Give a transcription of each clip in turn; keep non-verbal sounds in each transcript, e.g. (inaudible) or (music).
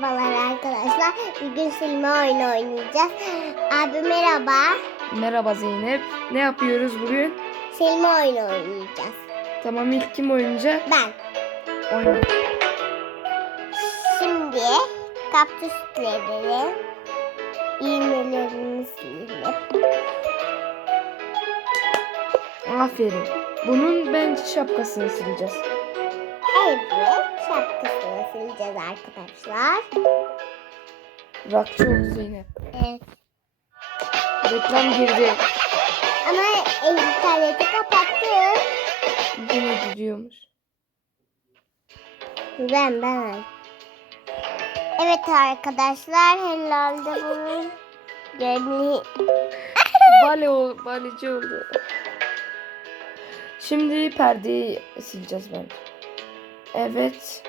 Merhabalar arkadaşlar. Bugün silme oyunu oynayacağız. Abi merhaba. Merhaba Zeynep. Ne yapıyoruz bugün? Silme oyunu oynayacağız. Tamam ilk kim oynayacak? Ben. Oyna. Şimdi kaktüsleri iğnelerini silelim. Aferin. Bunun bence şapkasını sileceğiz. Evet şapkasını sileceğiz arkadaşlar. Rakçı oldu Zeynep. Evet. Reklam girdi. Ama interneti kapattım. Yine gidiyormuş. Ben ben. Evet arkadaşlar herhalde bunun gömleği (laughs) Bale ol, baleci oldu. Şimdi perdeyi sileceğiz bence. Evet.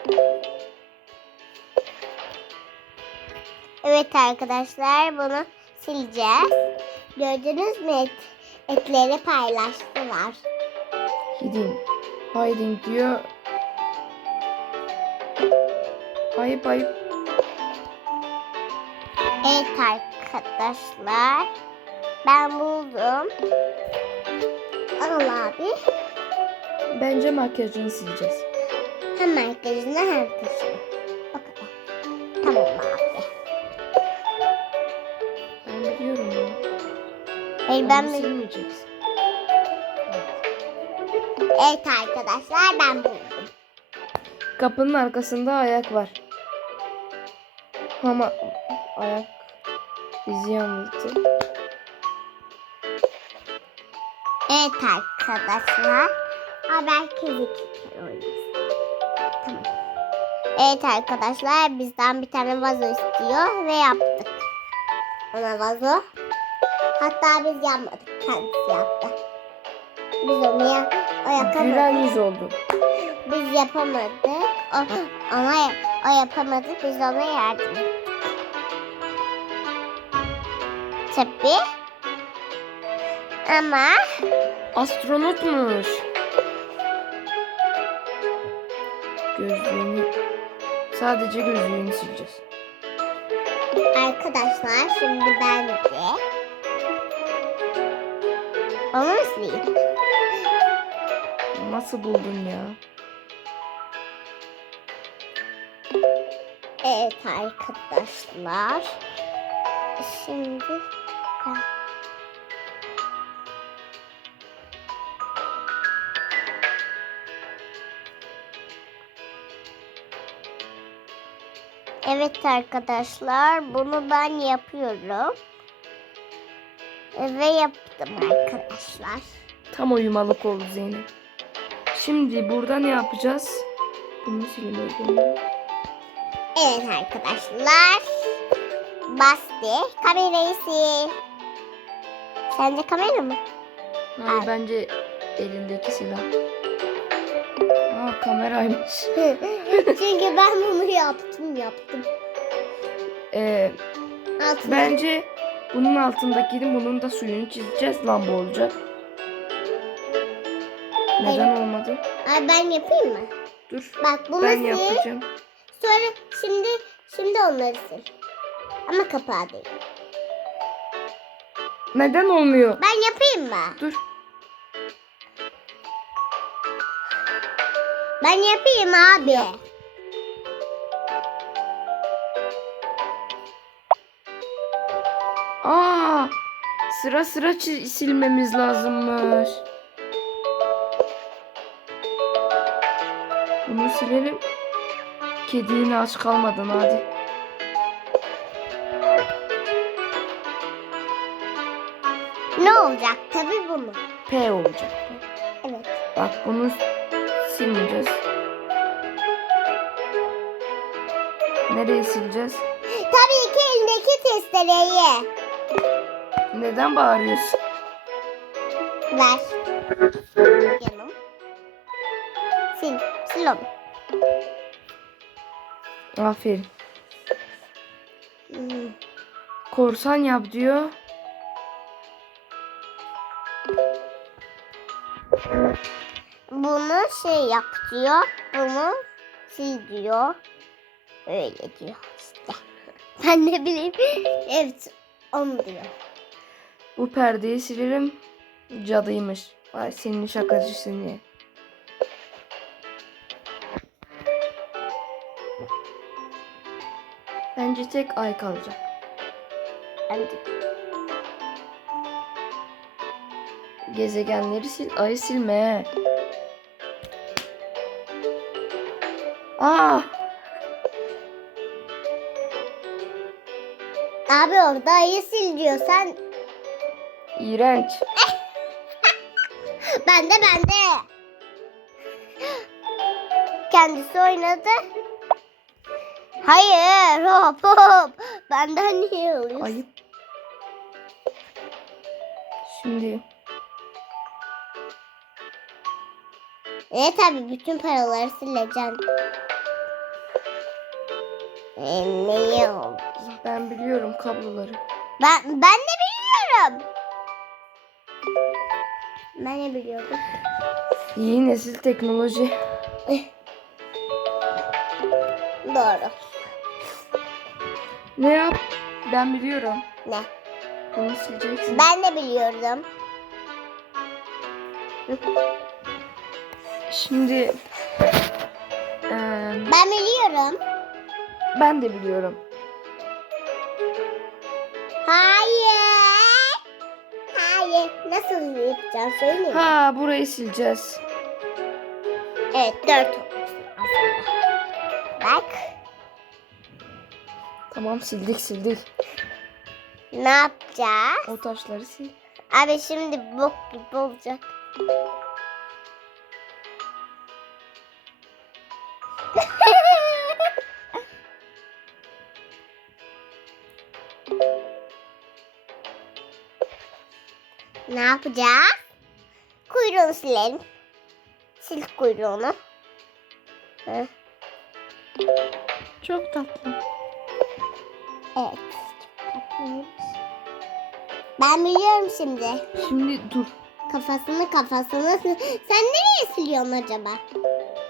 Evet arkadaşlar bunu sileceğiz. Gördünüz mü et, etleri paylaştılar. Hiding. Hiding diyor. Ayıp ayıp. Evet arkadaşlar ben buldum. Al abi. Bence makyajını sileceğiz. Hem merkezine hem dışına. O kadar. Tamam abi. Ben biliyorum ya. Hayır ben mi? silmeyeceksin. Evet arkadaşlar ben buldum. Kapının arkasında ayak var. Ama ayak bizi yanılttı. Evet arkadaşlar. İki kere oynasın. Tamam. Evet arkadaşlar bizden bir tane vazo istiyor ve yaptık. Ona vazo. Hatta biz yapmadık. Kendisi yaptı. Biz onu ya o yapamadı. Gülen yüz oldu. Biz yapamadık. O, ona o yapamadı. Biz ona yardım ettik. Tabii. Ama Astronotmuş. Gözlüğünü sadece gözlüğünü sileceğiz. Arkadaşlar şimdi ben de onu mu sileyim? Nasıl buldun ya? Evet arkadaşlar. Şimdi ben... Evet arkadaşlar bunu ben yapıyorum. Ve yaptım arkadaşlar. Tam uyumalık oldu Zeynep. Şimdi burada ne yapacağız? Bunu silmeyeceğim. Evet arkadaşlar. Bastı. Kamerayı sil. Sence kamera mı? Hayır Ay. bence elindeki silah. Aa kameraymış. (laughs) Çünkü ben bunu yaptım yaptım. Ee, Altına. bence bunun altındakinin bunun da suyunu çizeceğiz. Lamba olacak. Neden olmadı? Ay ben yapayım mı? Dur. Bak bunu Ben sil. yapacağım. Sonra şimdi şimdi onları sil. Ama kapağı değil. Neden olmuyor? Ben yapayım mı? Dur. Ben yapayım abi. Aa! Sıra sıra çi- silmemiz lazımmış. Bunu silelim. Kedi yine aç kalmadan hadi. Ne olacak? Tabii bu mu? P olacak. Evet. Bak bunu silmeyeceğiz. Nereye sileceğiz? Tabii ki elindeki testereyi. Neden bağırıyorsun? Ver. Canım. Sil. Sil onu. Aferin. Hmm. Korsan yap diyor. Bunu şey yap diyor. Bunu sil diyor. Öyle diyor işte. (laughs) Ben ne bileyim. Evet onu diyor. Bu perdeyi silerim. Cadıymış. Vay senin şakacısın diye. Bence tek ay kalacak. Ben de Gezegenleri sil, ayı silme. Aa, Abi orada ayı sil diyor. Sen iğrenç. (laughs) ben de ben de. Kendisi oynadı. Hayır hop hop. Benden niye alıyorsun? Ayıp. Şimdi Evet abi bütün paraları sileceğim. Oldu? ben biliyorum kabloları. Ben, ben de biliyorum. Ben de biliyorum. Yeni nesil teknoloji. Doğru. Ne yap? Ben biliyorum. Ne? Bunu sileceksin. Ben de biliyorum. Şimdi ben de biliyorum. Hayır. Hayır. Nasıl yapacağım söyleyeyim mi? Ha burayı sileceğiz. Evet dört olmuş aslında. Bak. Tamam sildik sildik. Ne yapacağız? O taşları sil. Abi şimdi bok gibi olacak. Ne yapacağız? Kuyruğunu silelim. Sil kuyruğunu. Hı, Çok tatlı. Evet. çok tatlıymış. Ben biliyorum şimdi. Şimdi dur. Kafasını kafasını. Sen nereye siliyorsun acaba?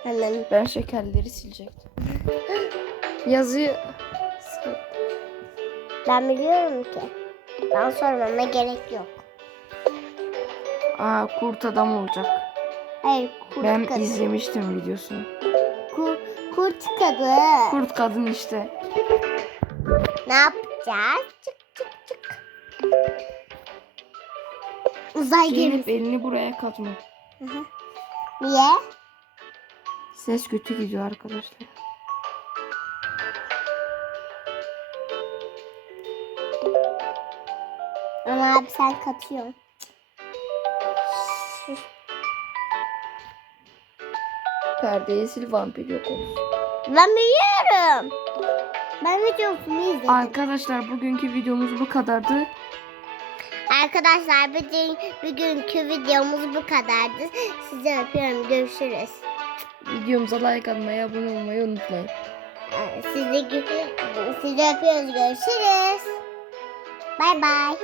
Hemen. Ben şekerleri silecektim. Yazıyı Ben biliyorum ki. Ben sormama gerek yok. Aa kurt adam olacak. Hayır kurt Ben kadın. izlemiştim videosunu. Kur, kurt kadın. Kurt kadın işte. Ne yapacağız? Çık çık çık. Uzay gemisi. elini buraya katma. Hı hı. Niye? Ses kötü gidiyor arkadaşlar. Ama abi sen katıyorsun. Perdeyi sil vampir yok olsun. Ben biliyorum. Ben videosunu izledim. Arkadaşlar bugünkü videomuz bu kadardı. Arkadaşlar bugün, bugünkü videomuz bu kadardı. Sizi öpüyorum. Görüşürüz. Videomuza like atmayı, abone olmayı unutmayın. Sizi, sizi öpüyoruz. Görüşürüz. Bay bay.